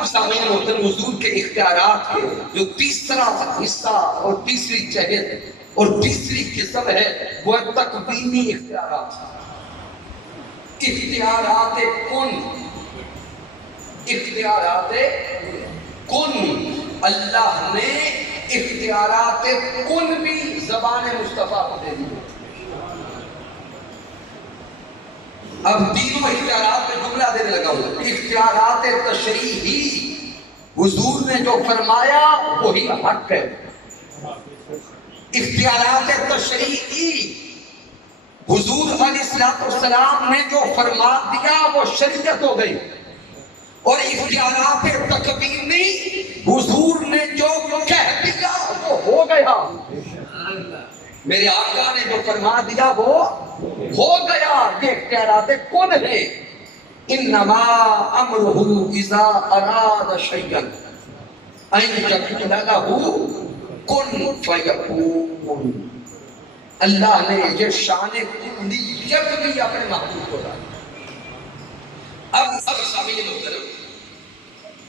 اب سامعین محترم حضور کے اختیارات کے جو تیسرا حصہ اور تیسری جہت اور تیسری قسم ہے وہ تکوینی اختیارات. اختیارات کن. اختیارات کن. اللہ نے اختیارات کن بھی زبان مصطفیٰ کو دے دی. اب تینوں اختیارات میں جملہ دینے لگا ہوں. اختیارات تشریحی حضور نے جو فرمایا وہی حق ہے. اختیارات تشریعی حضور علیہ السلام نے جو فرما دیا وہ شریعت ہو گئی. اور اختیارات تکوینی حضور نے جو کہہ دیا وہ ہو گیا. میرے آقا نے جو فرما دیا وہ ہو گیا. یہ اختیارات کن ہے. انما امرہ اذا اراد شیئا ان یقول لہ کن فیکون. اللہ نے یہ شان کلیت بھی اپنے محبوب کو ڈالی. اب سامعین محترم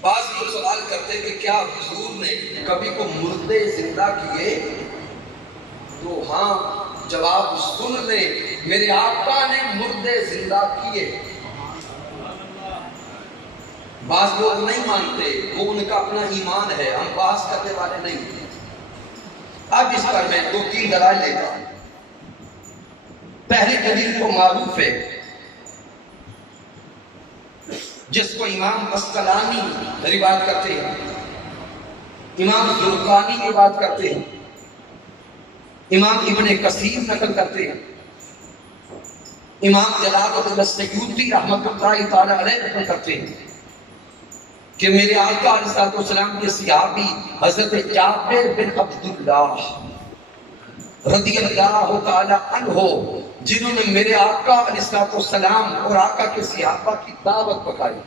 بعض لوگ سوال کرتے کہ کیا حضور نے کبھی کو مردے زندہ کیے؟ تو ہاں جواب سن لیں. میرے آقا نے مردے زندہ کیے. بعض لوگ نہیں مانتے، وہ ان کا اپنا ایمان ہے، ہم بحث کرنے والے نہیں. اب اس پر میں 2-3 دلائل لیتا ہوں. پہلی دلیل تو معروف ہے جس کو امام اسقلانی روایت کرتے ہیں، امام زرقانی روایت کرتے ہیں، امام ابن کثیر نقل کرتے ہیں، امام جلال الدین السیوطی رحمۃ اللہ تعالی علیہ نقل کرتے ہیں کہ میرے آقا علیہ السلام کے صحابی حضرت جابر بن عبداللہ رضی اللہ تعالی عنہ جنہوں نے میرے آقا علیہ السلام اور آقا کے صحابہ کی دعوت پکائی،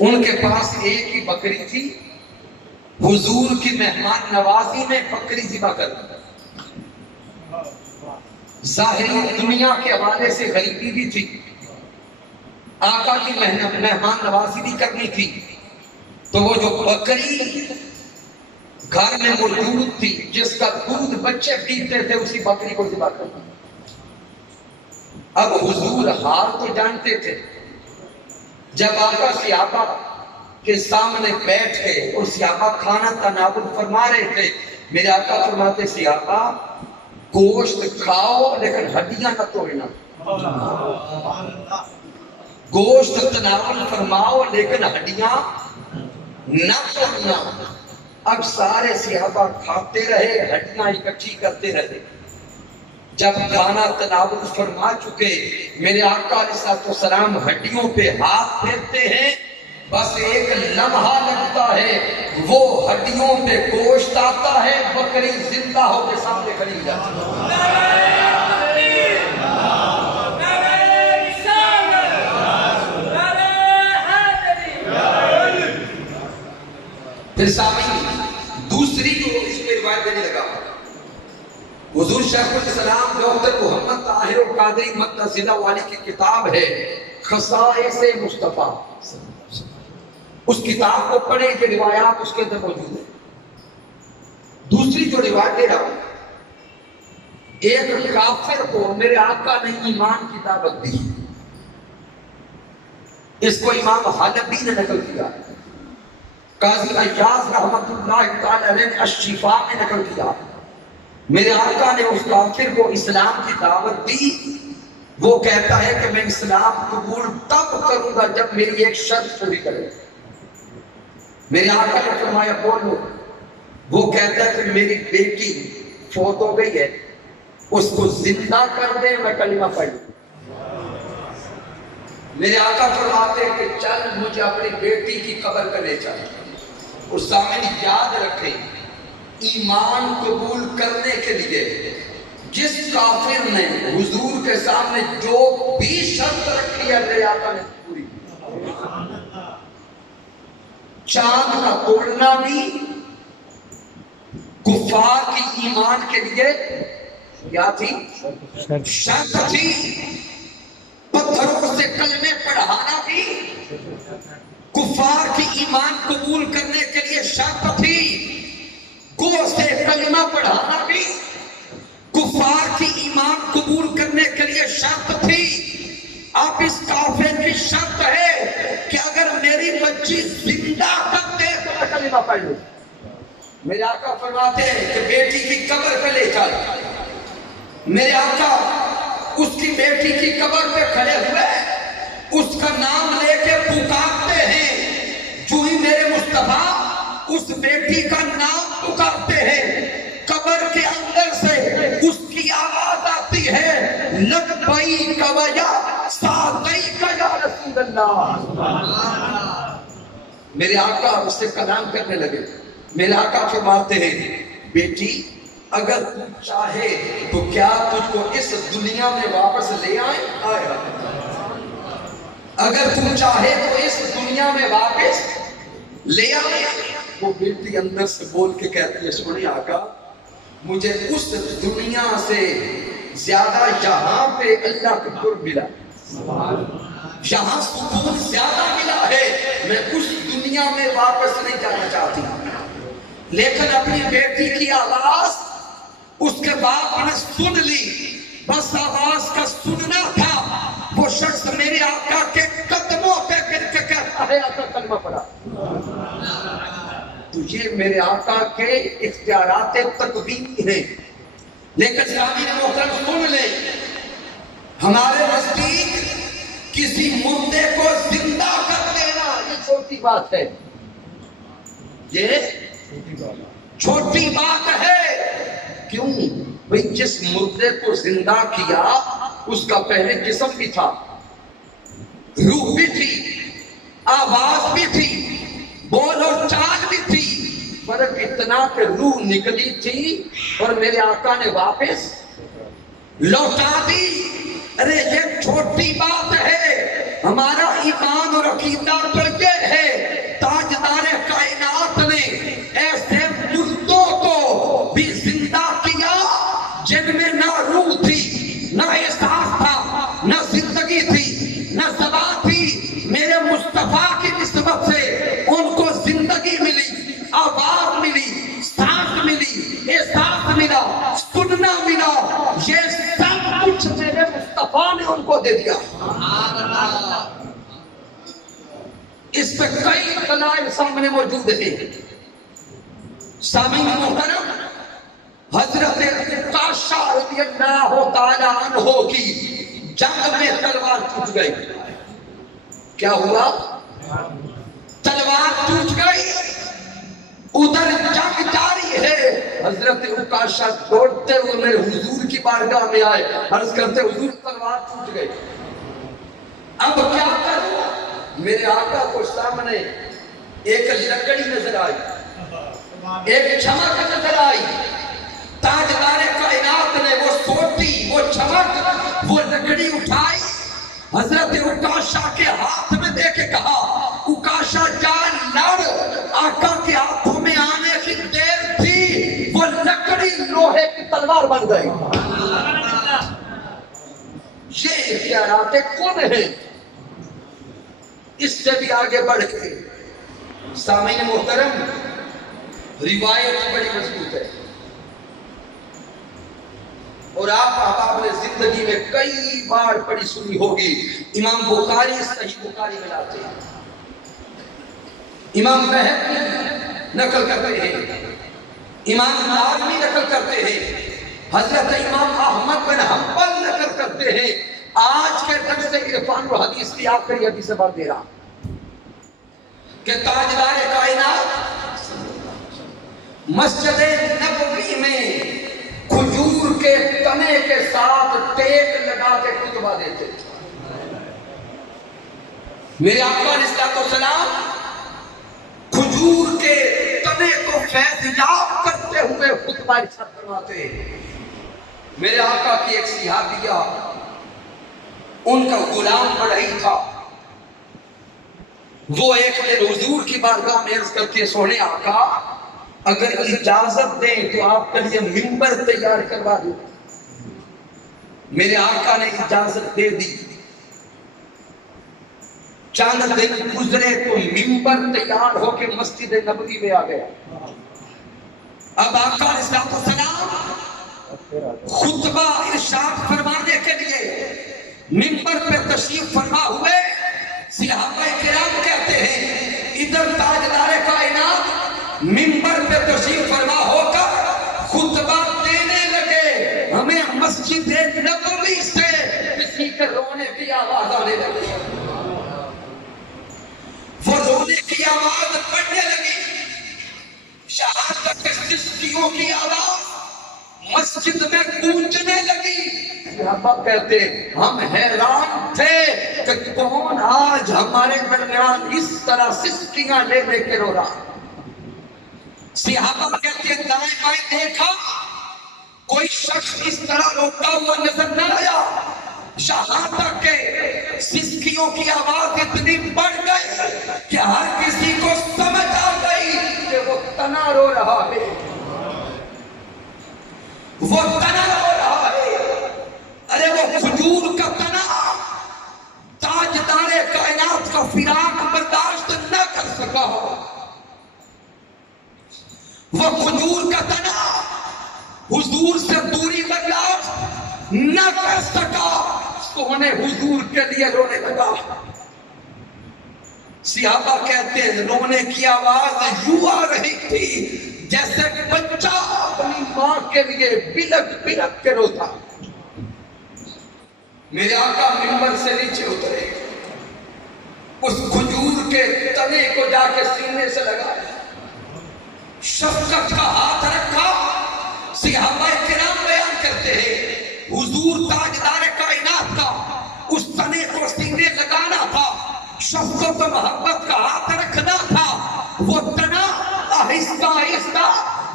ان کے پاس ایک ہی بکری تھی. حضور کی مہمان نوازی میں بکری ذبح کر دی. ظاہری دنیا کے حوالے سے غریبی بھی تھی، آقا کی مہمان نوازی بھی کرنی تھی. تو وہ جو بکری گھر میں موجود تھی جس کا دودھ بچے پیتے تھے اسی بکری کو ذبح کر دی. اب حضور حال تو جانتے تھے. جب آقا صحابہ کے سامنے بیٹھ کے اور صحابہ کھانا تناول فرما رہے تھے، میرے آقا فرماتے صحابہ گوشت کھاؤ لیکن ہڈیاں نہ توڑنا. گوشت تناول فرماؤ لیکن ہڈیاں نہ توڑنا. اب سارے صحابہ کھاتے رہے، ہڈیاں اکٹھی کرتے رہے. جب کھانا تناول فرما چکے، میرے آقا علیہ السلام ہڈیوں پہ ہاتھ پھیرتے ہیں. بس ایک لمحہ لگتا ہے، وہ ہڈیوں پہ گوشت آتا ہے، بکری زندہ ہو کے سامنے کھڑی ہو جاتی ہے. پھر سامعین دوسری جو اس میں روایت دینے لگا، حضور شیخ الاسلام ڈاکٹر محمد طاہر القادری مدثلہ والی کی کتاب ہے خصائص مصطفیٰ. اس کتاب کو پڑھیں کہ روایات اس کے اندر موجود ہیں. دوسری جو روایت دے رہا ہوں، ایک کافر کو میرے آقا نے ایمان کی دعوت دی. اس کو امام حلبی نے نقل کیا، قاضی عیاض رحمۃ اللہ تعالی علیہ نے الشفاء میں نقل کیا. میرے آقا نے اس کافر کو اسلام کی دعوت دی. وہ کہتا ہے کہ میں اسلام قبول تب کروں گا جب میری ایک شرط پوری کرے. میرے آقا نے فرمایا بولو. وہ کہتا ہے کہ میری بیٹی فوت ہو گئی ہے، اس کو زندہ کر دے میں کلمہ پڑھوں. میرے آقا فرماتے ہیں کہ چل مجھے اپنی بیٹی کی قبر پہ لے چل. اور سامنے یاد رکھیں، ایمان قبول کرنے کے لیے جس کافر نے حضور کے سامنے جو بھی شرط رکھی ہے میرے آقا نے پوری کی. چاند کا توڑنا بھی کفار کی ایمان کے لیے کیا تھی؟ شرط تھی. پتھروں سے کلمے پڑھانا بھی کفار کی ایمان قبول کرنے کے لیے شرط تھی گو سے کلمہ پڑھانا بھی، کفار کی ایمان قبول کرنے کے لیے شرط تھی اب اس کافر کی شرط ہے کہ اگر میری بچی زندہ کر دے تو میں کلمہ پڑھ لوں۔ میرے آقا فرماتے ہیں کہ بیٹی کی قبر پہ لے چل، میرے آقا اس کی بیٹی کی قبر پہ کھڑے ہوئے اس کا نام لے کے پکارتے ہیں، جو ہی میرے مصطفیٰ اس بیٹی کا نام پکارتے ہیں قبر کے اندر سے اس کی آواز آتی ہے لبیک و یا سعدیک یا رسول اللہ۔ میرے آقا اس سے کلام کرنے لگے، میرے آقا فرماتے ہیں بیٹی اگر تو چاہے تو کیا تجھ کو اس دنیا میں واپس لے آئے؟ اگر تم چاہے تو اس دنیا میں واپس لے آئے۔ وہ بیٹی اندر سے بول کے کہتی ہے سنیں آقا مجھے اس دنیا سے زیادہ یہاں پہ اللہ کا قرب ملا، یہاں سکون زیادہ ملا ہے، میں اس دنیا میں واپس نہیں جانا چاہتی، لیکن اپنی بیٹی کی آواز اس کے بعد میں نے سن لی، بس آواز کا سننا تھا، وہ شخص میرے آقا کے قدموں پہ گر کے کہتا ہے آقا کلمہ پڑھا۔ تو یہ میرے آقا کے اختیارات تکوینی ہیں، لیکن سامعین محترم سن لیں، ہمارے نزدیک کسی مردے کو زندہ کر دینا یہ چھوٹی بات ہے، یہ چھوٹی بات ہے۔ کیوں؟ بھئی جس مردے کو زندہ کیا اس کا پہلے جسم بھی تھا، روح بھی تھی، آواز بھی تھی، بول اور چال بھی تھی، فرق اتنا کہ روح نکلی تھی اور میرے آقا نے واپس لوٹا دی۔ ارے یہ چھوٹی بات ہے، ہمارا ایمان اور عقیدہ تو یہ ہے تاجدار کائنات نے ایسے مردوں کو بھی زندہ کیا جن میں نہ روح تھی، نہ احساس تھا، نہ زندگی تھی، نہ زبان تھی، میرے مصطفیٰ کی نسبت سے ان کو زندگی ملی، آواز ملی، سانس ملی، احساس ملا، سننا ملا، یہ سب کچھ میرے مصطفیٰ نے ان کو دے دیا۔ اس پہ کئی دلائل سامنے موجود ہیں۔ سامعین محترم، حضرت عکاشہ رضی اللہ تعالیٰ عنہ کی جنگ میں تلوار ٹوٹ گئی۔ کیا ہوا؟ تلوار ٹوٹ گئی، ادھر جنگ جاری ہے، حضرت عکاشہ دوڑتے ہوئے میرے حضور کی بارگاہ میں آئے، عرض کرتے حضور تلوار ٹوٹ گئی، اب کیا کروں؟ میرے آقا کو سامنے ایک لکڑی نظر آئی، ایک چمک نظر آئی، تاجدار کائنات نے وہ سوٹی، وہ چمک، وہ لکڑی اٹھائی، حضرت عکاشہ کے ہاتھ میں دے کے کہا عکاشہ جا لڑ، آقا کے ہاتھوں میں آنے کی دیر تھی، وہ لکڑی لوہے کی تلوار بن گئی۔ یہ اختیارات کون ہیں؟ اس سے بھی آگے بڑھ کے سامعین محترم روایت بڑی مضبوط ہے، اور آپ احباب نے زندگی میں کئی بار پڑھی سنی ہوگی، امام بخاری صحیح بخاری میں لاتے ہیں، امام بہقی نقل کرتے ہیں، امام دارمی نقل کرتے ہیں، حضرت امام احمد بن حنبل نقل کرتے ہیں۔ آج کے درس عرفان و حدیث کی آخری حدیث بات دے رہا کہ تاجدار کائنات مسجد نبوی میں کھجور کے تنے کے ساتھ ٹیک لگا کے خطبہ دیتے تھے۔ میرے آقا علیہ السلام کھجور کے تنے کو فیضیاب کرتے ہوئے خطبہ ارشاد فرماتے۔ میرے آقا کی ایک صحابیہ، ان کا غلام بڑھئی تھا، وہ ایک دن حضور کی بارگاہ میں عرض کرتے سونے آقا اگر اجازت دیں تو آپ کے لیے منبر تیار کروا دوں۔ میرے آقا نے اجازت دے دی، چند دن گزرے تو ممبر تیار ہو کے مسجد نبوی میں آ گیا. اب آقا علیہ السلام خطبہ ارشاد فرمانے کے لیے ممبر پہ تشریف فرما ہوئے. صحابہ کرام کہتے ہیں ادھر تاجدار کائنات ممبر پہ تشریف فرما ہو کر خطبہ دینے لگے. ہمیں مسجد نبوی سے کسی کے رونے کی آواز آنے لگی. وہ رونے کی آواز پڑنے لگی. شہادت کے سسکیوں کی آواز مسجد میں گونجنے لگی. صحابہ کہتے ہم حیران تھے کہ کون آج ہمارے درمیان اس طرح سسکیاں لے لے کے رو رہا. صحابہ کہتے دائیں بائیں دیکھا کوئی شخص اس طرح روتا ہوا نظر نہ آیا. شہادت کے سسکیوں کی آواز اتنی بڑھ گئی کہ ہر کسی کو سمجھ آ گئی کہ وہ تنا رو رہا ہے. وہ تنا رو رہا ہے. ارے وہ کھجور کا تنا تاجدار کائنات کا فراق برداشت نہ کر سکا. وہ کھجور کا تنا حضور سے دوری برداشت نہ کر سکا. سونے حضور کے لیے رونے لگا. صحابہ کہتے ہیں رونے کی آواز یوں آ رہی تھی جیسے بچہ اپنی ماں کے لیے بلک بلک کے روتا. میرے آقا منبر سے نیچے اترے, اس کھجور کے تنے کو جا کے سینے سے لگایا, شفقت کا ہاتھ رکھا. صحابہ کرام بیان کرتے ہیں حضور تاجدار کائنات کا اس تنے کو سینے لگانا تھا, شفقت و محبت کا ہاتھ رکھنا تھا. وہ تنا آہستہ آہستہ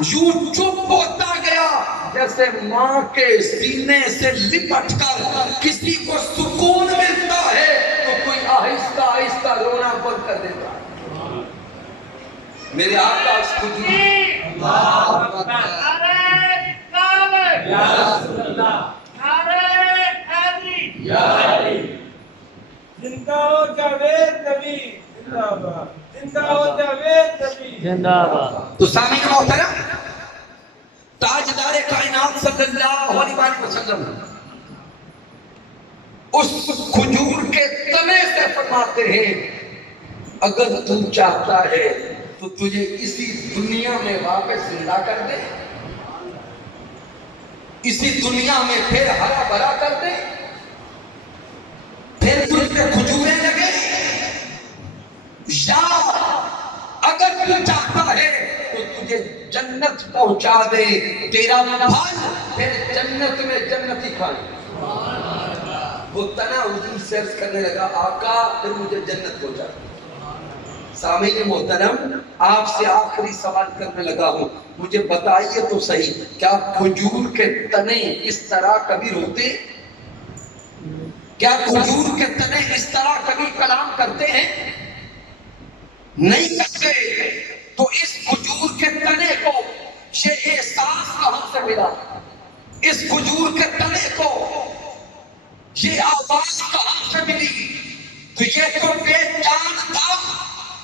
یوں چپ ہوتا گیا جیسے ماں کے سینے سے لپٹ کر کسی کو سکون ملتا ہے تو کوئی آہستہ آہستہ رونا بند کر دیتا. میرے آقا اس کو زندہ ہو جاوید نبی, زندہ باد, زندہ ہو جاوید نبی, زندہ باد. تو سامعین محترم, تاجدار کائنات صلی اللہ علیہ وسلم اس کھجور کے تنے سے فرماتے ہیں اگر تو چاہتا ہے تو تجھے اسی دنیا میں واپس زندہ کر دے, اسی دنیا میں پھر ہرا بھرا کر دے, پھر تجھ پہ کھجوریں لگے, یا اگر تو چاہتا ہے تو تجھے جنت پہنچا دے, تیرا پھل پھر جنت میں جنتی کھائے. وہ تنا حضور سے عرض کرنے لگا آقا پھر مجھے جنت پہنچا دے. سامعین محترم, آپ سے آخری سوال کرنے لگا ہوں, مجھے بتائیے تو صحیح, کیا کھجور کے تنے اس طرح کبھی روتے؟ کیا کھجور کے تنے اس طرح کبھی کلام کرتے ہیں؟ نہیں کرتے. تو اس کھجور کے تنے کو یہ احساس کہاں سے ملا؟ اس کھجور کے تنے کو یہ آواز کہاں سے ملی؟ تو یہ تو بے جان تھا,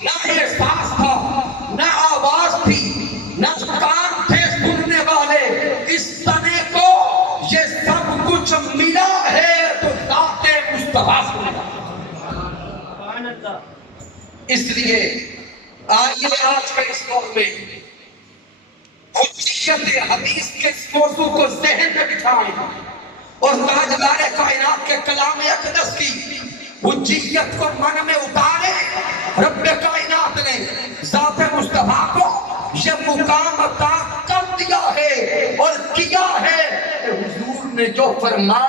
نہ احساس تھا, نہ آواز تھی, نہ کان تھے سننے والے. اس تنے کو یہ سب کچھ ملا ہے تو ذات مصطفیٰ سے ملا. اس لیے آئیے آج کے اس دور میں حجیت حدیث کے اس موضوع کو ذہن میں بٹھائیں اور تاجدار کائنات کے کلام اقدس کی حجیت کو من میں اتارے. رب کائنات نے ذات مصطفیٰ کو یہ مقام عطا کر دیا ہے اور کیا ہے کہ حضور نے جو فرما